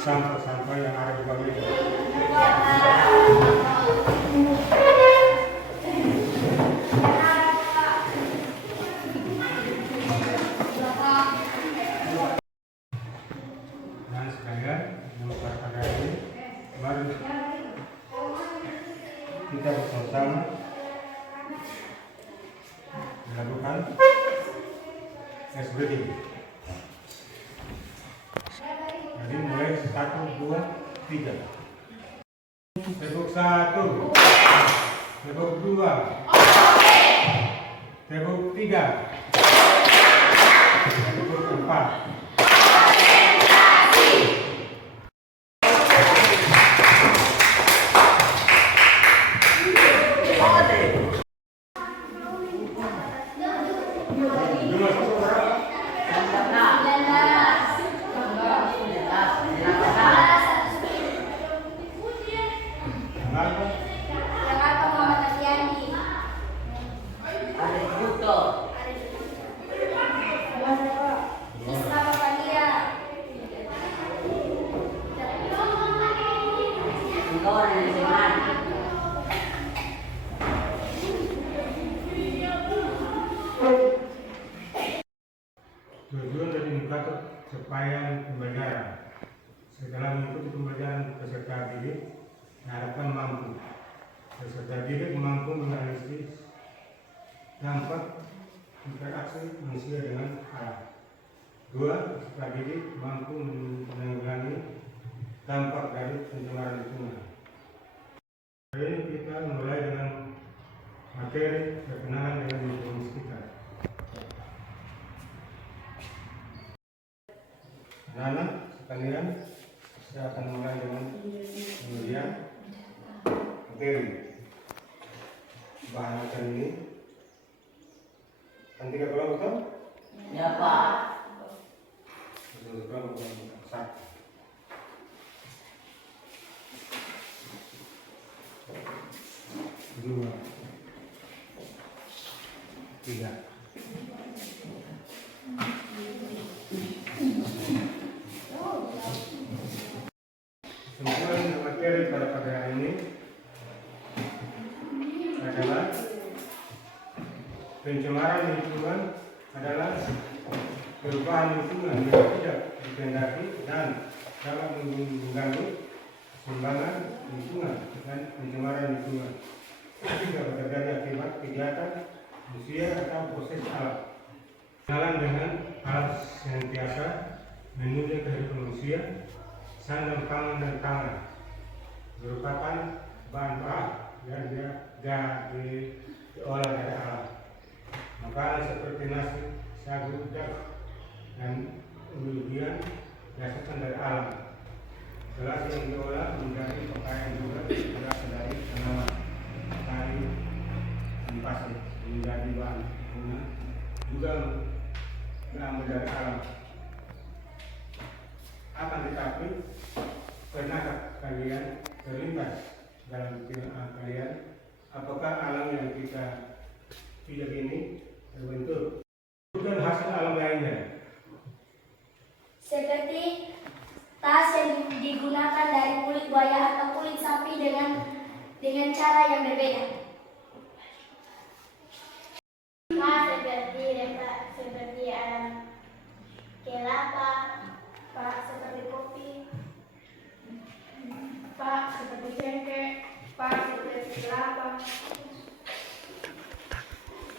sampah-sampah yang ada di bawah itu. Dan sekalian pada ini mari kita bersama-sama melakukan SBD. Jadi mulai 1, 2, 3. Tepuk 1, tepuk 2, tepuk 3, tepuk 4. Tujuan dari indikator capaian pembelajaran. Setelah mengikuti pembelajaran peserta didik, diharapkan mampu. Peserta didik mampu menganalisis dampak interaksi manusia dengan alam. 2. Peserta didik mampu menanggulangi dampak dari pencemaran lingkungan. Hari ini kita mulai dengan materi perkenalan dengan lingkungan sekitar. Anak-anak sekalian, saya akan mulai dengan pengujian materi. Bahan akan ini kan 3 kelompok? Ya, Pak. 1 kelompok. 1. 2, 3. Kemudian materi pada hari ini adalah pencemaran lingkungan adalah perubahan lingkungan yang tidak dikehendaki dan dapat mengganggu keseimbangan lingkungan dan pencemaran lingkungan jika terjadi akibat kegiatan manusia atau proses alam. Kenalan dengan alat senantiasa menunjang kehidupan manusia. Sandang pangan dan tangan merupakan bahan yang diolah dari alam. Makanan seperti nasi, sagu, jagung, dan umbi-umbian dihasilkan dari alam. Gelas yang diolah menjadi pakaian juga berasal dari tanaman, kayu, dan pasir menjadi bahan bangunan juga berambil dari alam. Akan tetapi pernahkah kalian terlintas dalam pikiran kalian apakah alam yang kita pijak ini terbentuk bukan hasil alam lainnya? Seperti tas yang digunakan dari kulit buaya atau kulit sapi dengan cara yang berbeda. apa? Pak, seperti kopi. Pak, seperti cengkeh. Pak, seperti kelapa.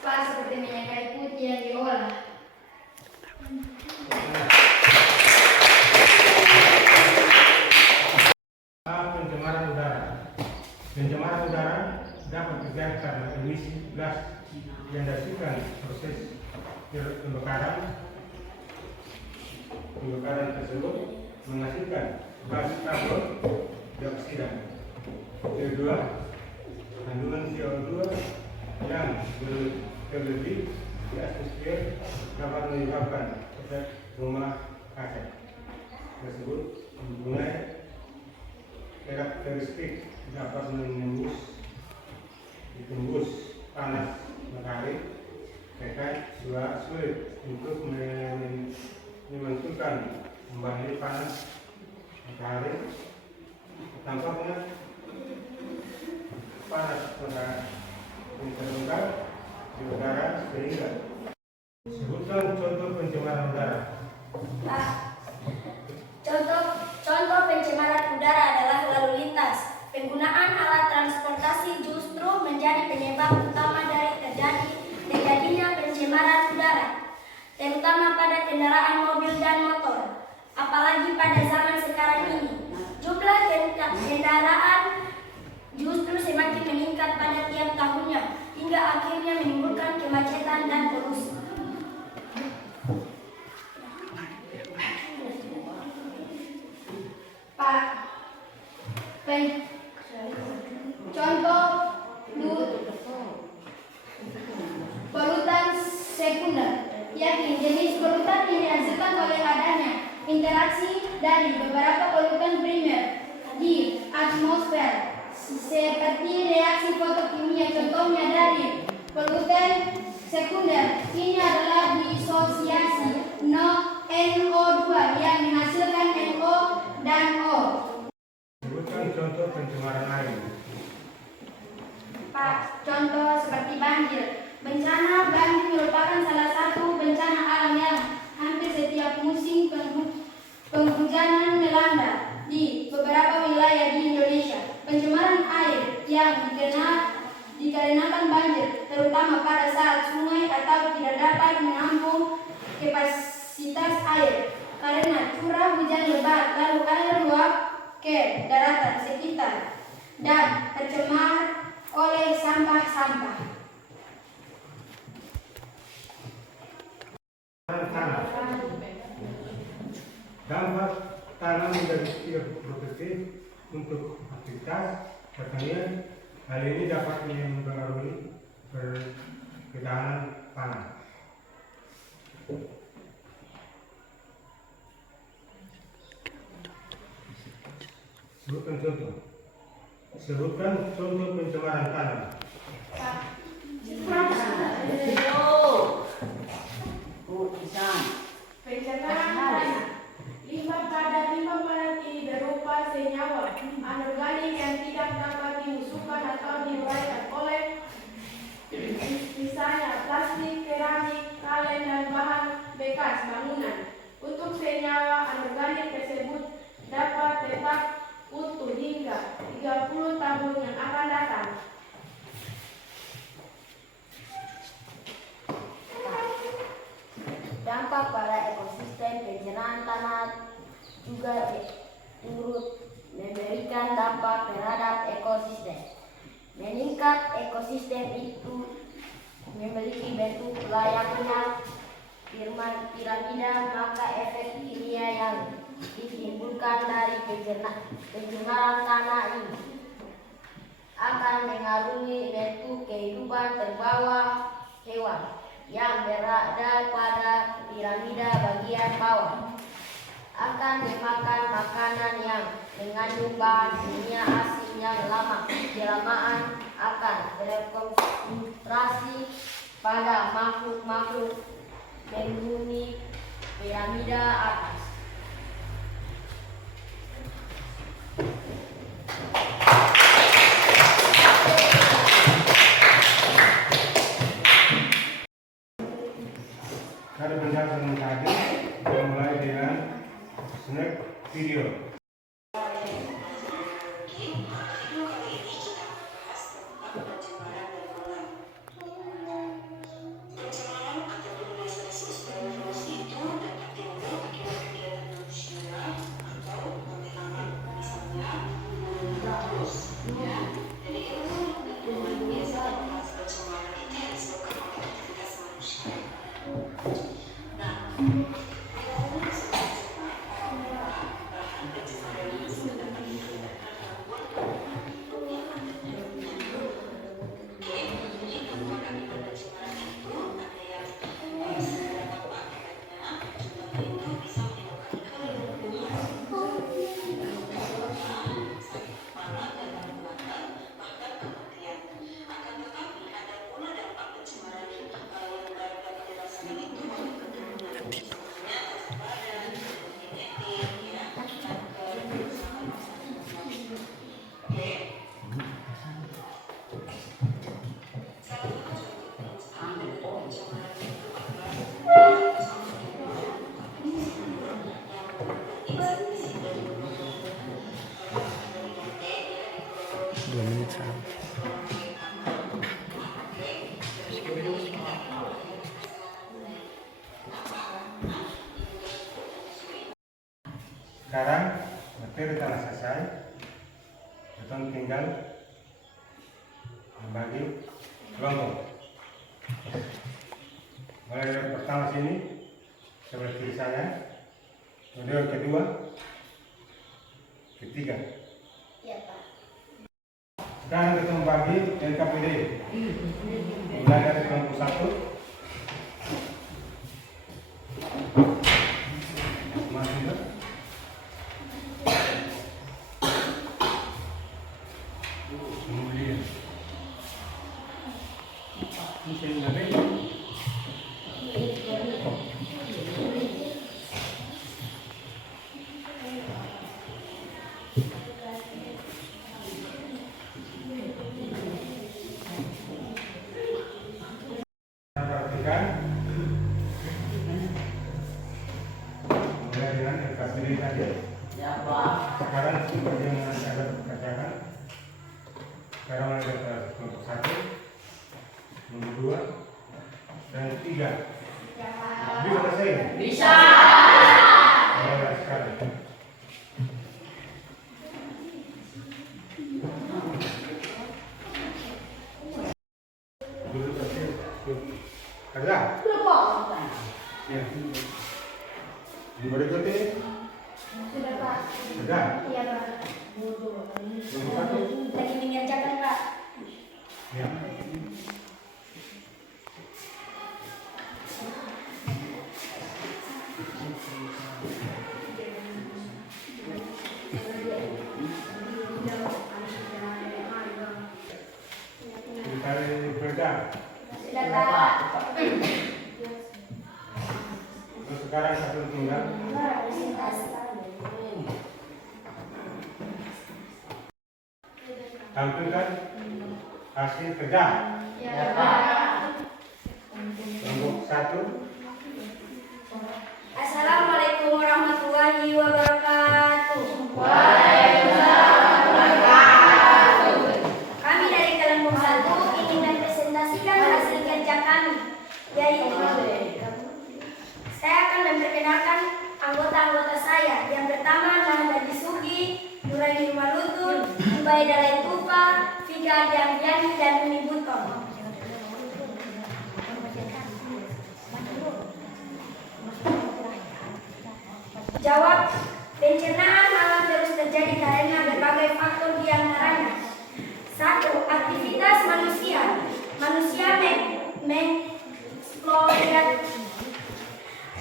Pak, seperti minyak kayu putih yang diolah. Pencemaran udara. Pencemaran udara dapat terjadi karena emisi gas yang dihasilkan proses pembakaran. Pembakaran tersebut menghasilkan gas karbon dioksida. Kedua, kandungan CO2 yang berlebih di atmosfer dapat menyebabkan efek rumah kaca tersebut mempunyai karakteristik dapat ditembus panas matahari, sehingga sulit untuk memantulkan kembali panas matahari. Tampaknya panas matahari terbakar di udara sehingga sebutkan contoh pencemaran udara. Pak, contoh pencemaran udara adalah lalu lintas. Penggunaan alat transportasi justru menjadi penyebab utama dari terjadinya pencemaran udara, terutama pada kendaraan mobil dan motor. Apalagi pada zaman sekarang ini, jumlah kendaraan justru semakin meningkat pada tiap tahunnya, hingga akhirnya menimbulkan kemacetan dan polusi. Pak, contoh polutan sekunder, yakni jenis polutan yang dihasilkan oleh adanya interaksi dari beberapa polutan primer di atmosfer, seperti reaksi fotokimia. Contohnya dari polutan sekunder ini adalah disosiasi NO2 yang menghasilkan NO dan O. Sebutkan contoh pencemaran air. Pak, contoh seperti banjir. Bencana banjir merupakan salah satu bencana alam yang hampir setiap musim penghujanan melanda di beberapa wilayah di Indonesia. Pencemaran air yang dikarenakan banjir, terutama pada saat sungai atau tidak dapat menampung kapasitas air karena curah hujan lebat, lalu air luap ke daratan sekitar dan tercemar oleh sampah-sampah. Tanah. Dampak tanah menjadi tidak produktif untuk aktivitas pertanian. Hal ini dapat mempengaruhi ketahanan pangan. Sebutkan contoh pencemaran tanah. Pencemaran tanah. Limbah padat ini berupa senyawa anorganik yang tidak dapat dimusnahkan atau diuraikan oleh misalnya plastik, keramik, kaleng, dan bahan bekas bangunan. Untuk senyawa anorganik tersebut dapat tetap utuh hingga 30 tahun yang akan datang. Dampak pada ekosistem. Pencemaran tanah juga turut memberikan dampak terhadap ekosistem. Meningkat ekosistem itu memiliki bentuk layaknya piramida, maka efek kimia yang ditimbulkan dari pencemaran tanah ini akan mengaruhi bentuk kehidupan terbawah hewan yang berada pada piramida bagian bawah, akan memakan makanan yang mengandung bahan kimia asing yang kelamaan akan berkonsentrasi pada makhluk-makhluk penghuni piramida atas. Pada penjelasan tadi dimulai dengan snack video. Sekarang materi telah selesai, kita tinggal membagi kelompok. Mulai dari pertama sini, sebelah kiri saya, kemudian kedua, ketiga. Ya, Pak. Sekarang kita membagi NKPD. Mulai dari kelompok 1. Perhatikan mulai dengan NKPD tadi. Sekarang seperti yang saya katakan, sekarang ada kelompok 1, nomor 2, dan 3. Bisa selesai? Bisa. Mulai sekarang. Dulu pasti kerja. Ya. Berikutnya. Sudah, Pak. Kerja. Iya, Pak. Nomor 1. Lagi mengerjakan, Pak. Ya. Mencari kerja. Sudah, Pak. Terus sekarang satu tinggal. Tampilkan hasil kerja. Ya, Pak. Nomor 1. Assalamualaikum warahmatullahi wabarakatuh. Kami dari kelompok 1 ingin mempresentasikan hasil kerja kami, yaitu saya akan memperkenalkan anggota-anggota saya. Yang pertama Nahda Disugi, Nuraini Malutur, Zubaida Letufa, Fika Diambiani, dan Uni Buton. Jawab, pencernaan alam terus terjadi karena berbagai faktor di antaranya. 1. Aktivitas manusia. Manusia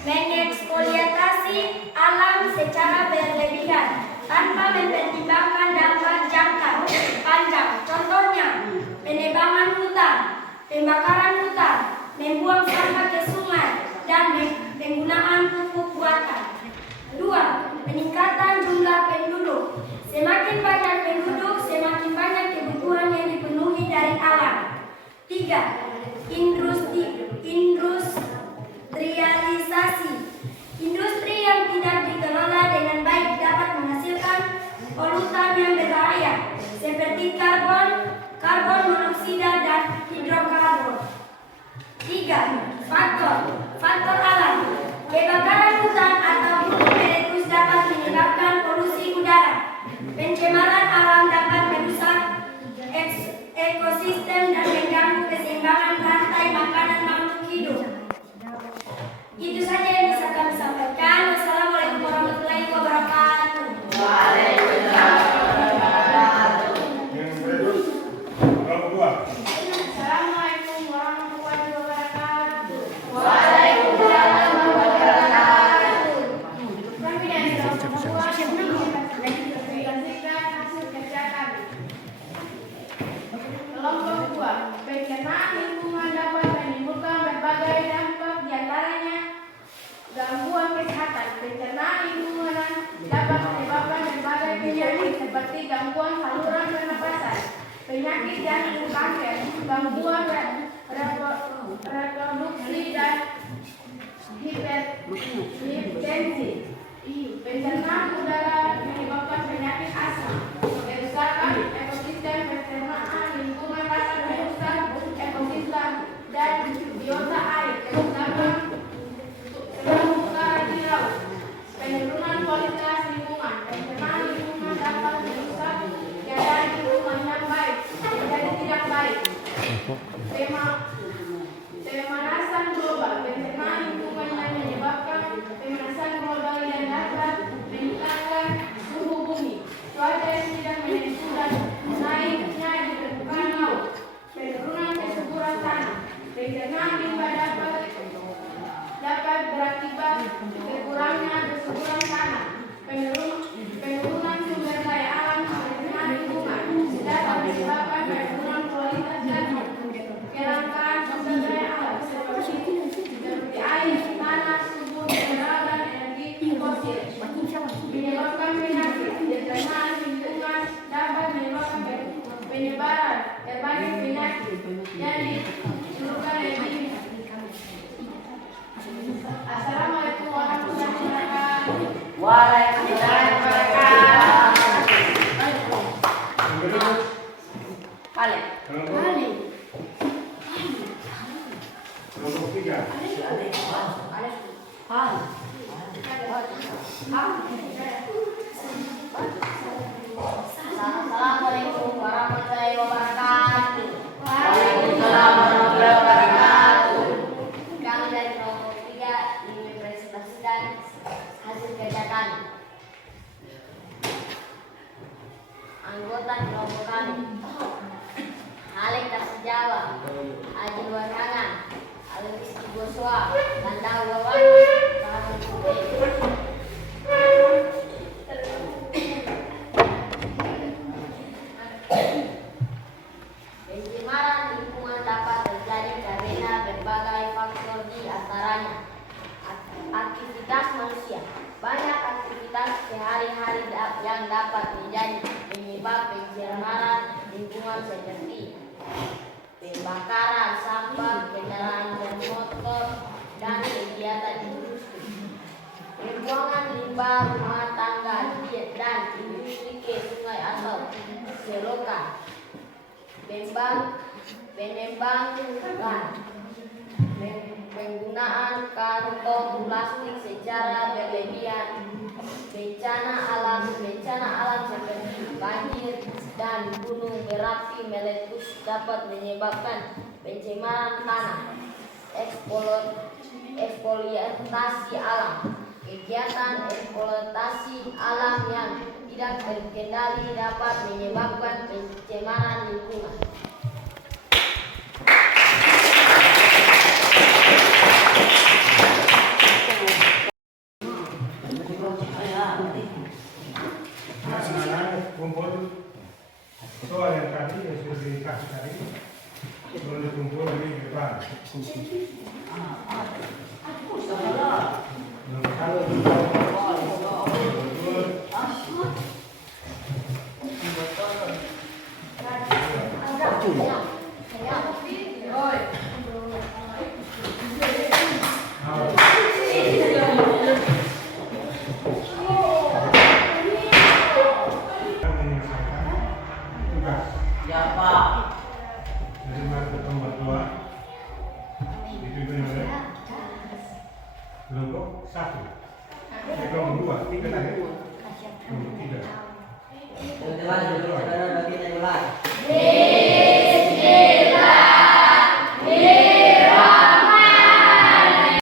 mengeksplorasi alam secara berlebihan tanpa mempertimbangkan dampak jangka panjang. Contohnya, penebangan hutan, pembakaran hutan, membuang sampah ke sungai, dan penggunaan pupuk buatan. 2. Peningkatan jumlah penduduk. Semakin banyak penduduk, semakin banyak kebutuhan yang dipenuhi dari alam. 3. Industrialisasi. Industri yang tidak dikelola dengan baik Faktor alam. Kebakaran hutan atau gunung meletus dapat menyebabkan polusi udara. Pencemaran alam dapat merusak ekosistem dan mengganggu keseimbangan rantai makanan makhluk hidup. Itu saja yang bisa kami sampaikan. Wassalamualaikum warahmatullahi wabarakatuh. Yang berikut kelompok dua. Assalamualaikum warahmatullahi wabarakatuh. Waalaikumsalam wabarakatuh. Kami dari kelompok dua menyaksikan hasil kerja kami. Kelompok dua, pencernaan lingkungan dapat menimbulkan berbagai dampak, diantaranya gangguan kesehatan. Pencernaan lingkungan dapat menyebabkan berbagai penyakit seperti gangguan saluran pernapasan, penyakit jantung, kanker, gangguan reproduksi dan hipertensi. Pencernaan udara menyebabkan penyakit asma. Kerusakan ekosistem. Pencernaan lingkungan dapat merusak ekosistem dan biota air. Kerusakan terumbu karang di laut. Penurunan kualitas lingkungan. Pencernaan lingkungan dapat merusak keadaan lingkungan yang baik menjadi tidak baik. Pemanasan global. Pencernaan lingkungan yang menyebabkan pemanasan global yang dapat meningkatkan suhu bumi, cuaca yang tidak menentu dan naiknya di permukaan laut. Penurunan kesuburan tanah. Pencernaan limbah dapat berakibat berkurangnya kesuburan tanah. Penurunan sumber daya alam. Pencernaan lingkungan dapat menyebabkan penurunan kualitas dan kelangkaan sumber daya alam seperti air, tanah, sumber mineral dan energi fosil. Menyebabkan penyakit. Pencernaan lingkungan dapat menyebabkan penyebaran berbagai penyakit yang ditimbulkan oleh. Assalamualaikum warahmatullahi wabarakatuh. Waalaikumsalam wabarakatuh. Yang berikut Kalian. kelompok tiga. Assalamualaikum warahmatullahi wabarakatuh. Waalaikumsalam warahmatullahi wabarakatuh. Kami dari kelompok 3 ingin mempresentasikan hasil kerja kami. Anggota kelompok kami: Halek Kasih Jawa, Ajil Warangan, Alexis Boswa, Tanda Wawan, Tahanan Putih. Pencemaran lingkungan dapat terjadi karena berbagai faktor, di antaranya aktivitas manusia. Banyak aktivitas sehari-hari yang dapat menjadi penyebab pencemaran lingkungan seperti pembakaran sampah, kendaraan bermotor, dan kegiatan industri. Pembuangan limbah rumah tangga dan industri ke sungai atau selokan. Penggunaan kantong plastik secara berlebihan. Bencana alam seperti banjir dan gunung berapi meletus dapat menyebabkan pencemaran tanah. Eksploitasi alam. Kegiatan eksploitasi alam yang tidak terkendali dapat menyebabkan pencemaran lingkungan. Anak-anak kumpul soal yang tadi yang sudah dikasih tadi boleh kumpul di depan. Nomor 1. lanjut.